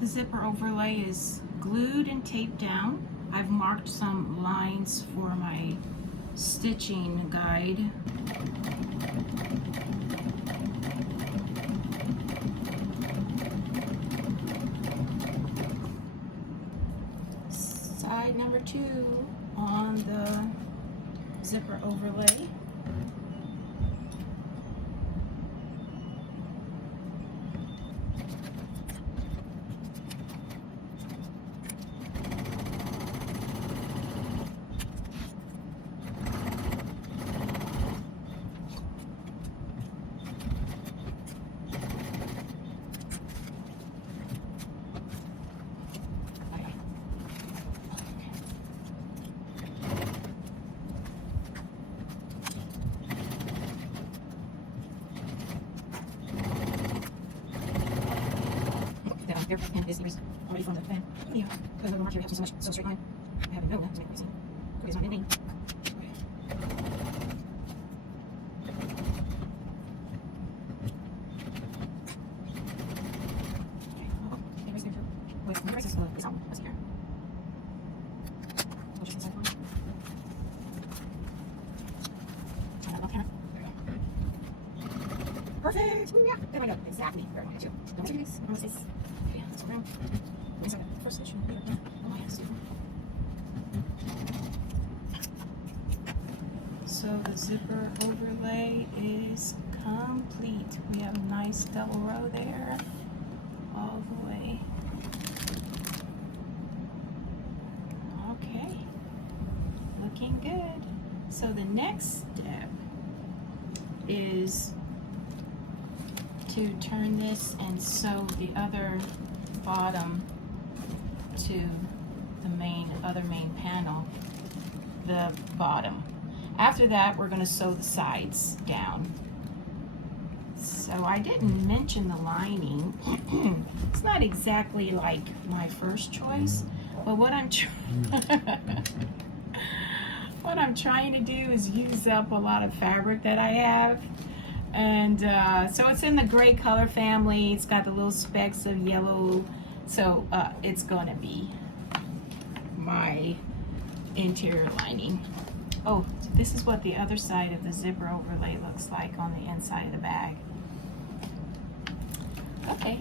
The zipper overlay is glued and taped down. I've marked some lines for my stitching guide. Side number 2 on the zipper overlay. Their pen is already from the pen. Yeah, because the mark here helps me so straight line. I haven't known that to make it easy. Because my name. Perfect! Yeah, there we go. Exactly. Where I want to. Don't make these. Yeah, that's around. First stitch. So the zipper overlay is complete. We have a nice double row there, all the way. Okay, looking good. So the next step is to turn this and sew the other bottom to the other main panel, the bottom. After that, we're going to sew the sides down. So I didn't mention the lining. It's not exactly like my first choice, but what I'm trying to do is use up a lot of fabric that I have. And so it's in the gray color family. It's got the little specks of yellow. So it's gonna be my interior lining. Oh, this is what the other side of the zipper overlay looks like on the inside of the bag. Okay,